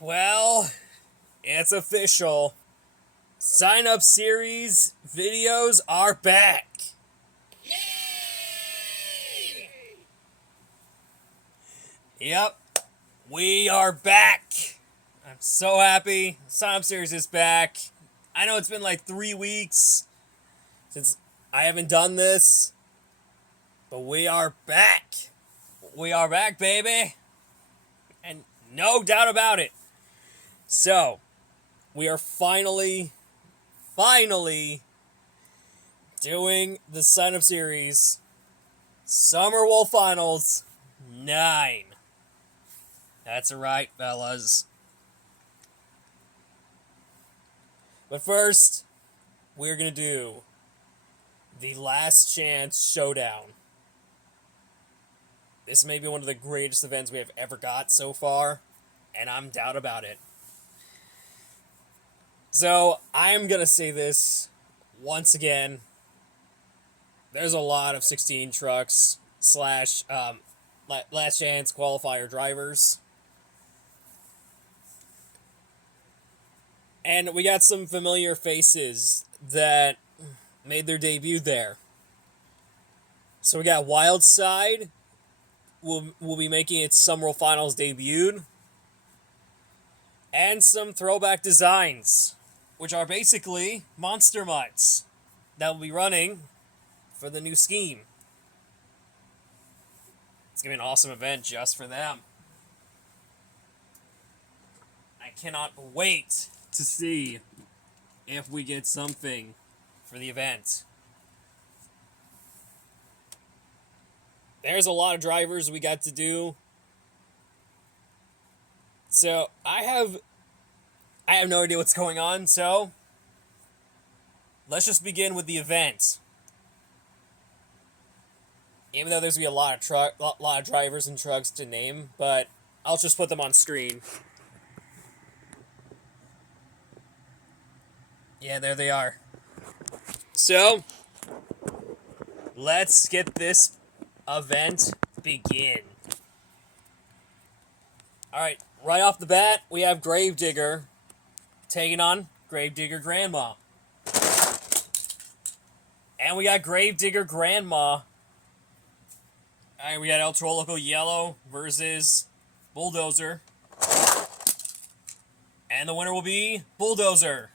Well, it's official. Sign up series videos are back. Yep, we are back. I'm so happy. Sign up series is back. I know it's been like 3 weeks since I haven't done this, but we are back. We are back, baby. And no doubt about it. So, we are finally doing the sign up series Summer Wolf Finals 9. That's right, fellas. But first, we're gonna do the Last Chance Showdown. This may be one of the greatest events we have ever got so far, and I'm doubt about it. So, I'm gonna say this once again. There's a lot of 16 trucks slash Last Chance qualifier drivers. And we got some familiar faces that made their debut there. So we got Wildside will be making its Summer Finals debut. And some throwback designs, which are basically monster mutts that will be running for the new scheme. It's going to be an awesome event just for them. I cannot wait to see if we get something for the event. There's a lot of drivers we got to do. So I have no idea what's going on, so let's just begin with the event. Even though there's gonna be a lot of drivers and trucks to name, but I'll just put them on screen. Yeah, there they are. So, let's get this event begin. Alright, right off the bat, we have Gravedigger taking on Gravedigger Grandma. And we got Gravedigger Grandma. Alright, we got El Toro Loco Yellow versus Bulldozer. And the winner will be Bulldozer.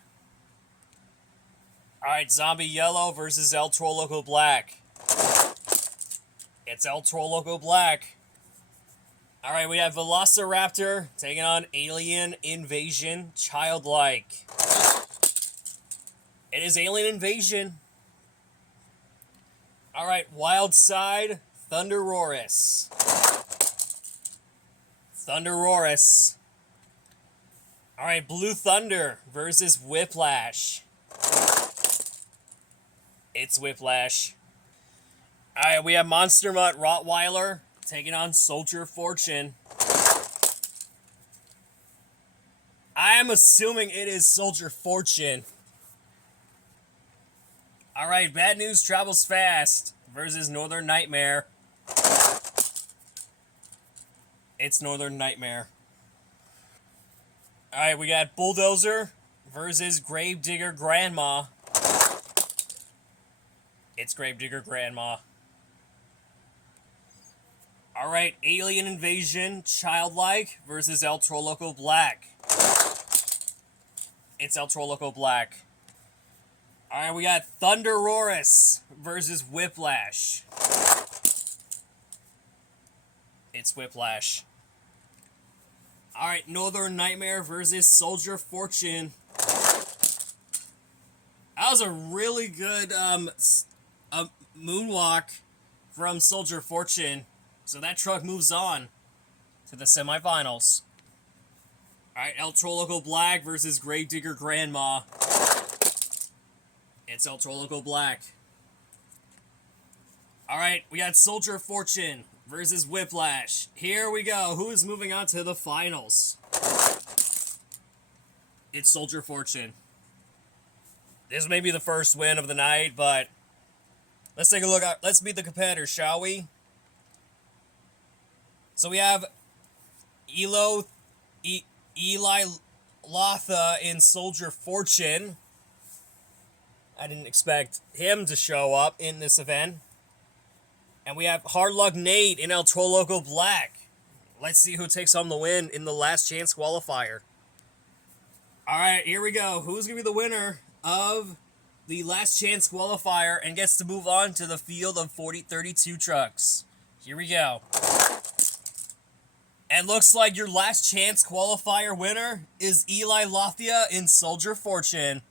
Alright, Zombie Yellow versus El Toro Loco Black. It's El Toro Loco Black. Alright, we have Velociraptor taking on Alien Invasion Childlike. It is Alien Invasion. Alright, Wildside Thunderoris. Thunderoris. Alright, Blue Thunder versus Whiplash. It's Whiplash. Alright, we have Monster Mutt Rottweiler taking on Soldier Fortune. I am assuming it is Soldier Fortune. Alright, Bad News Travels Fast versus Northern Nightmare. It's Northern Nightmare. Alright, we got Bulldozer versus Gravedigger Grandma. It's Gravedigger Grandma. Alright, Alien Invasion Childlike versus El Toro Loco Black. It's El Toro Loco Black. Alright, we got Thunderoris versus Whiplash. It's Whiplash. Alright, Northern Nightmare versus Soldier Fortune. That was a really good moonwalk from Soldier Fortune. So that truck moves on to the semifinals. Alright, El Toro Loco Black versus Gravedigger Grandma. It's El Toro Loco Black. Alright, we got Soldier Fortune versus Whiplash. Here we go. Who is moving on to the finals? It's Soldier Fortune. This may be the first win of the night, but let's take a look at, let's meet the competitors, shall we? So we have Eli Lotha in Soldier Fortune. I didn't expect him to show up in this event. And we have Hard Luck Nate in El Toro Loco Black. Let's see who takes home the win in the last chance qualifier. Alright, here we go. Who's going to be the winner of the last chance qualifier and gets to move on to the field of 4032 trucks? Here we go. And looks like your last chance qualifier winner is Eli Lotha in Soldier Fortune.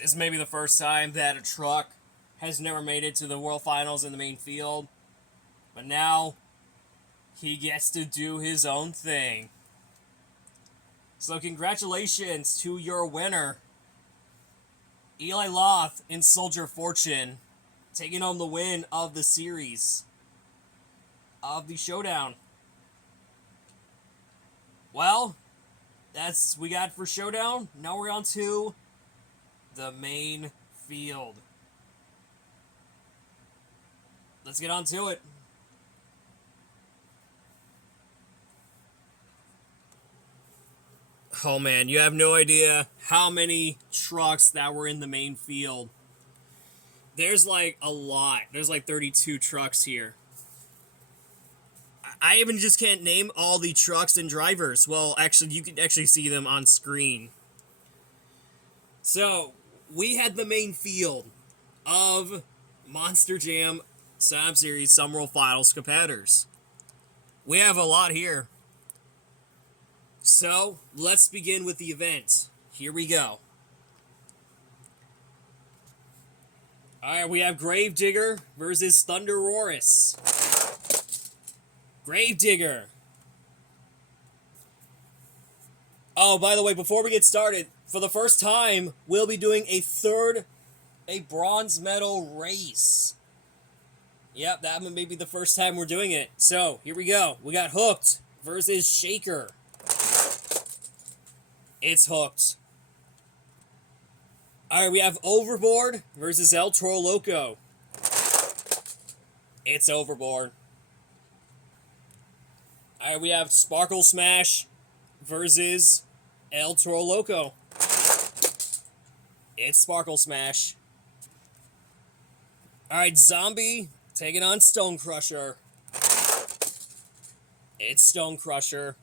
This may be the first time that a truck has never made it to the World Finals in the main field. But now, he gets to do his own thing. So congratulations to your winner, Eli Lotha in Soldier Fortune, taking home the win of the series of the Showdown. Well, that's what we got for Showdown. Now we're on to the main field. Let's get on to it. Oh man, you have no idea how many trucks that were in the main field. There's like a lot. There's like 32 trucks here. I even just can't name all the trucks and drivers. Well, actually, you can actually see them on screen. So, we had the main field of Monster Jam Sam Series Summer Finals competitors. We have a lot here. So, let's begin with the event. Here we go. Alright, we have Gravedigger versus Thunder Roris. Gravedigger. Oh, by the way, before we get started, for the first time, we'll be doing a bronze medal race. Yep, that may be the first time we're doing it. So, here we go. We got Hooked versus Shaker. It's Hooked. Alright, we have Overboard versus El Toro Loco. It's Overboard. Alright, we have Sparkle Smash versus El Toro Loco. It's Sparkle Smash. Alright, Zombie taking on Stone Crusher. It's Stone Crusher.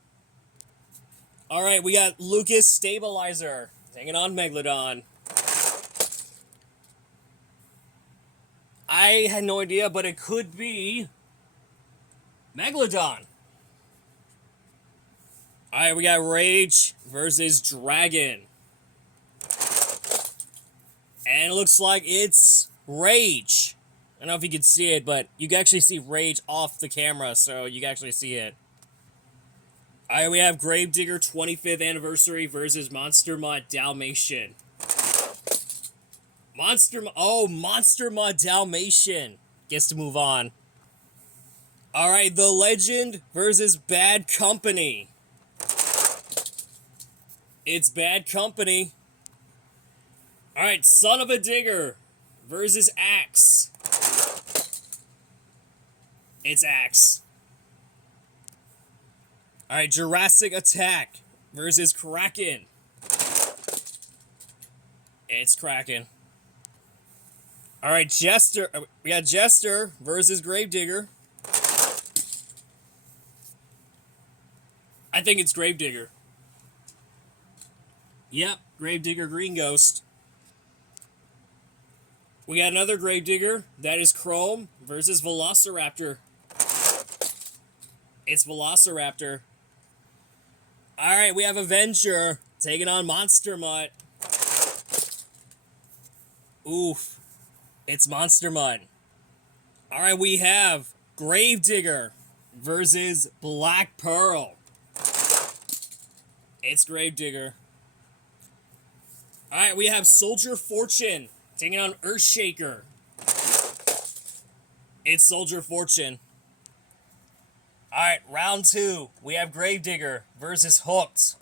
Alright, we got Lucas Stabilizer taking on Megalodon. I had no idea, but it could be Megalodon. Alright, we got Rage versus Dragon. And it looks like it's Rage. I don't know if you can see it, but you can actually see Rage off the camera, so you can actually see it. Alright, we have Gravedigger 25th Anniversary versus Monster Mutt Dalmatian. Monster Mutt Dalmatian gets to move on. Alright, The Legend versus Bad Company. It's Bad Company. Alright, Son of a Digger versus Axe. It's Axe. Alright, Jurassic Attack versus Kraken. It's Kraken. Alright, Jester. We got Jester versus Gravedigger. I think it's Gravedigger. Yep, Gravedigger Green Ghost. We got another Gravedigger. That is Chrome versus Velociraptor. It's Velociraptor. Alright, we have Avenger taking on Monster Mutt. Oof. It's Monster Mutt. Alright, we have Gravedigger versus Black Pearl. It's Gravedigger. Alright, we have Soldier Fortune taking on Earthshaker. It's Soldier Fortune. Alright, round 2. We have Gravedigger versus Hooked.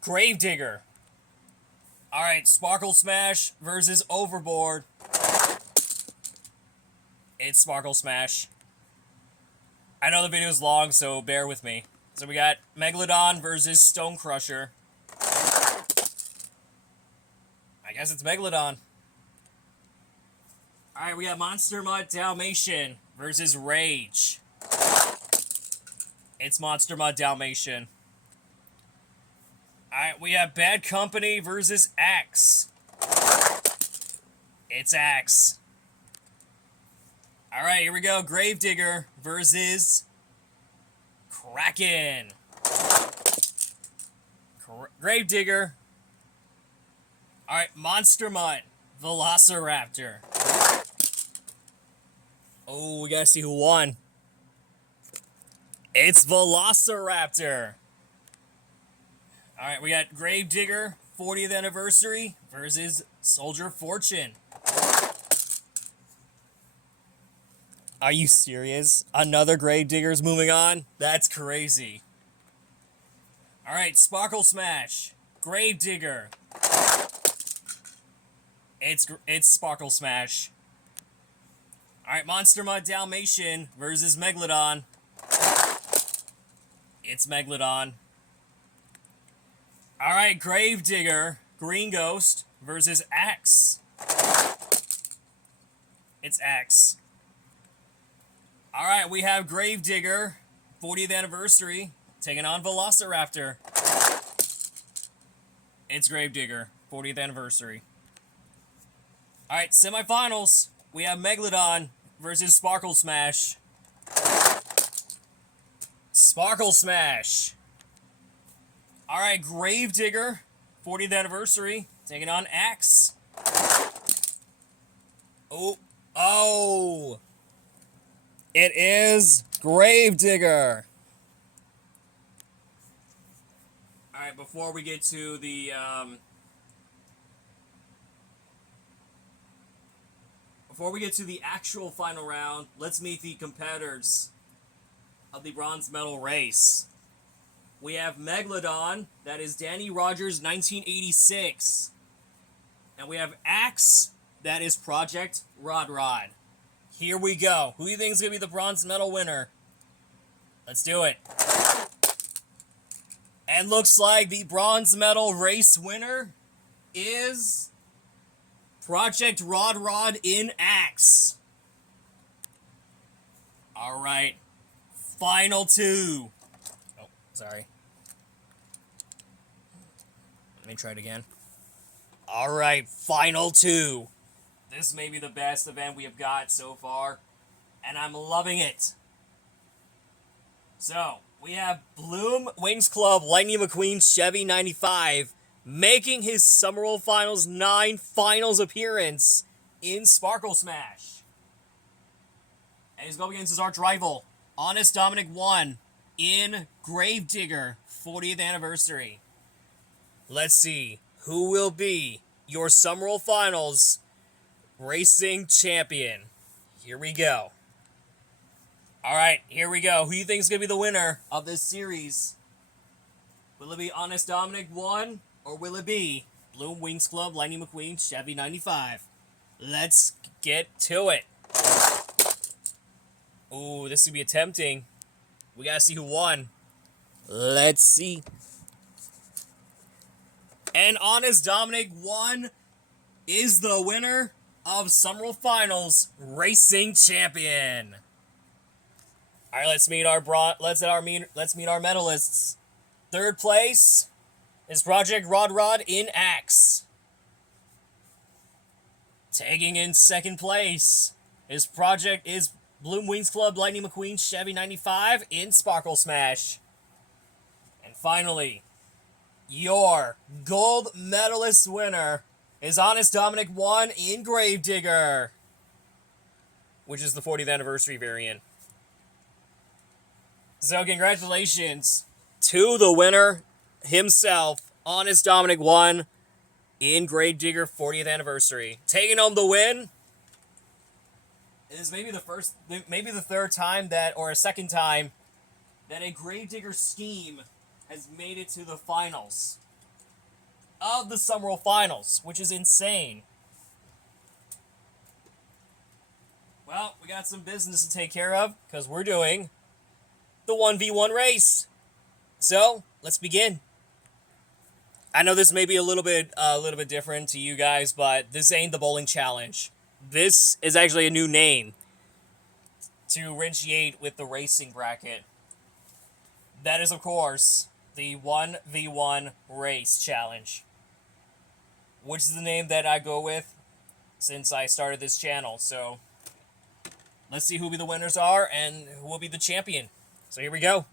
Gravedigger. Alright, Sparkle Smash versus Overboard. It's Sparkle Smash. I know the video's long, so bear with me. So we got Megalodon versus Stone Crusher. I guess it's Megalodon. Alright, we got Monster Mutt Dalmatian versus Rage. It's Monster Mutt Dalmatian. Alright, we have Bad Company versus Axe. It's Axe. Alright, here we go. Gravedigger versus Kraken. Gravedigger. Alright, Monster Mutt Velociraptor. Oh, we gotta see who won. It's Velociraptor. Alright, we got Gravedigger 40th anniversary versus Soldier Fortune. Are you serious? Another Gravedigger's moving on? That's crazy. Alright, Sparkle Smash. Gravedigger. It's Sparkle Smash. Alright, Monster Mutt Dalmatian versus Megalodon. It's Megalodon. Alright, Gravedigger, Green Ghost versus Axe. It's Axe. Alright, we have Gravedigger, 40th anniversary, taking on Velociraptor. It's Gravedigger, 40th anniversary. Alright, semifinals. We have Megalodon versus Sparkle Smash. Sparkle Smash. Alright, Gravedigger, 40th anniversary, taking on Axe. Oh! It is Gravedigger. Alright, before we get to the, actual final round, let's meet the competitors of the bronze medal race. We have Megalodon, that is Danny Rogers 1986. And we have Axe, that is Project Rod Rod. Here we go. Who do you think is going to be the bronze medal winner? Let's do it. And looks like the bronze medal race winner is Project Rod Rod in Axe. Alright. Final two. Oh, sorry. Let me try it again. Alright, final two. This may be the best event we have got so far, and I'm loving it. So, we have Bloom Wings Club Lightning McQueen Chevy 95 making his Summerall Finals 9 finals appearance in Sparkle Smash. And he's going against his arch rival, Honest Dominic 1, in Gravedigger 40th anniversary. Let's see who will be your Summerall Finals racing champion. Here we go. Alright, here we go. Who do you think is going to be the winner of this series? Will it be Honest Dominic 1, or will it be Bloom Wings Club Lightning McQueen Chevy 95? Let's get to it. Ooh, this is going to be tempting. We got to see who won. Let's see. And Honest Dominic 1 is the winner of Summerall Finals Racing Champion. All right, let's meet our medalists. Third place is Project Rod Rod in Axe. Taking in second place is Bloom Wings Club Lightning McQueen Chevy 95 in Sparkle Smash. And finally, your gold medalist winner is Honest Dominic 1 in Gravedigger, which is the 40th anniversary variant. So congratulations to the winner himself, Honest Dominic 1 in Gravedigger 40th anniversary. Taking home the win. It is maybe the third time or a second time that a Gravedigger scheme has made it to the finals of the Summerall Finals, which is insane. Well, we got some business to take care of, because we're doing the 1v1 race. So let's begin. I know this may be a little bit different to you guys, but this ain't the bowling challenge. This is actually a new name to differentiate with the racing bracket. That is, of course, the 1v1 race challenge, which is the name that I go with since I started this channel. So let's see who the winners are and who will be the champion. So here we go.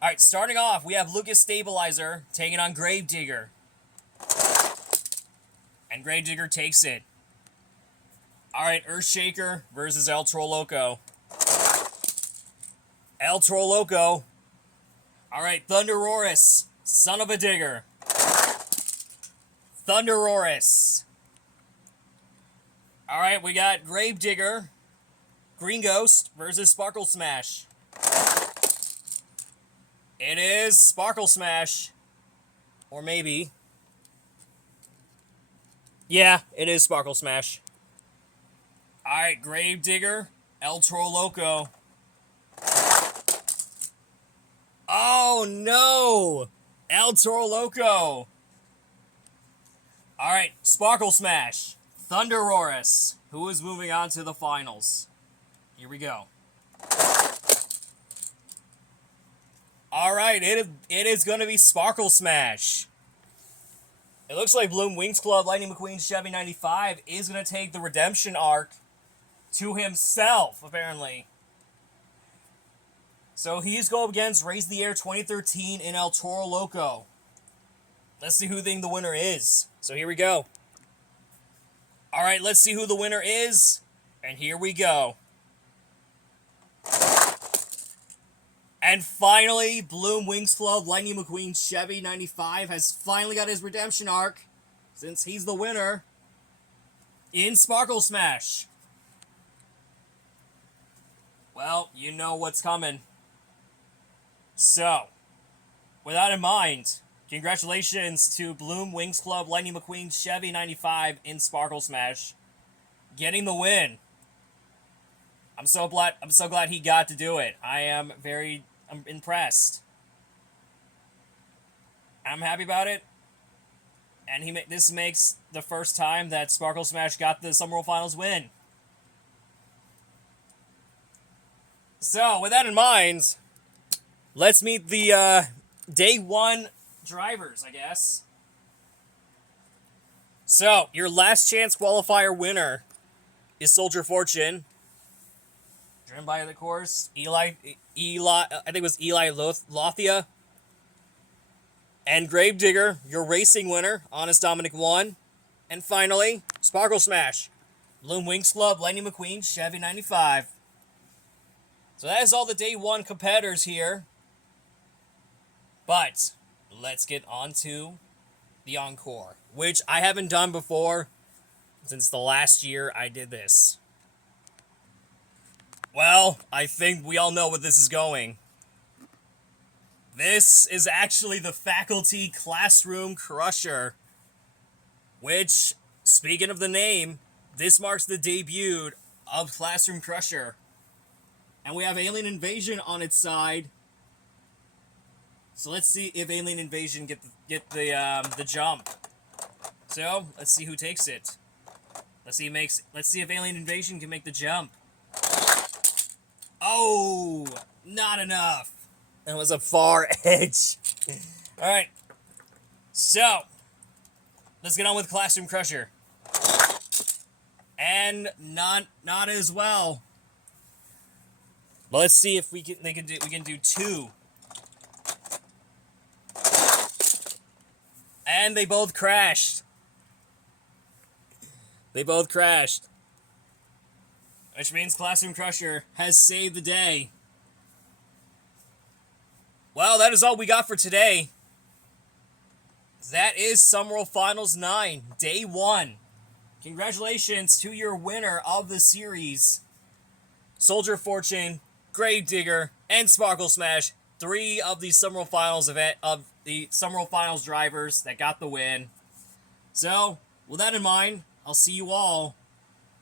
Alright, starting off, we have Lucas Stabilizer taking on Gravedigger. And Gravedigger takes it. Alright, Earthshaker versus El Troloco. El Troloco. Alright, Thunderoris, son of a digger. Thunderoris. Alright, we got Gravedigger, Green Ghost versus Sparkle Smash. It is Sparkle Smash. Or maybe. Yeah, it is Sparkle Smash. Alright, Gravedigger, El Troloco. Oh no! El Troloco. Alright, Sparkle Smash. Thunderoris, who is moving on to the finals. Here we go. Alright, it is going to be Sparkle Smash. It looks like Bloom Wings Club Lightning McQueen Chevy 95 is going to take the redemption arc to himself, apparently. So he's going against Raise the Air 2013 in El Toro Loco. Let's see who the winner is. So here we go. Alright, let's see who the winner is. And here we go. And finally, Bloom Wings Club Lightning McQueen Chevy 95 has finally got his redemption arc, since he's the winner in Sparkle Smash. Well, you know what's coming. So, with that in mind, congratulations to Bloom Wings Club Lightning McQueen Chevy 95 in Sparkle Smash, getting the win. I'm so glad he got to do it. I'm impressed. I'm happy about it. And this makes the first time that Sparkle Smash got the Summer World Finals win. So, with that in mind, let's meet the day one drivers, I guess. So, your last chance qualifier winner is Soldier Fortune. Driven by the course, Eli, I think it was Eli Lothia. And Gravedigger, your racing winner, Honest Dominic 1. And finally, Sparkle Smash, Bloom Wings Club, Lightning McQueen, Chevy 95. So that is all the day one competitors here. But let's get on to the encore, which I haven't done before since the last year I did this. Well, I think we all know where this is going. This is actually the Faculty Classroom Crusher, which, speaking of the name, this marks the debut of Classroom Crusher. And we have Alien Invasion on its side. So let's see if Alien Invasion get the jump. So let's see who takes it. Let's see if Alien Invasion can make the jump. Oh, not enough. That was a far edge. All right. So let's get on with Classroom Crusher. And not as well. But let's see if we can do two. And they both crashed. They both crashed. Which means Classroom Crusher has saved the day. Well, that is all we got for today. That is Summer World Finals 9, Day 1. Congratulations to your winner of the series, Soldier Fortune, Gravedigger, and Sparkle Smash. 3 of the Summer World Finals Summer World Finals drivers that got the win. So, with that in mind, I'll see you all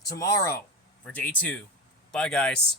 tomorrow for Day 2. Bye, guys.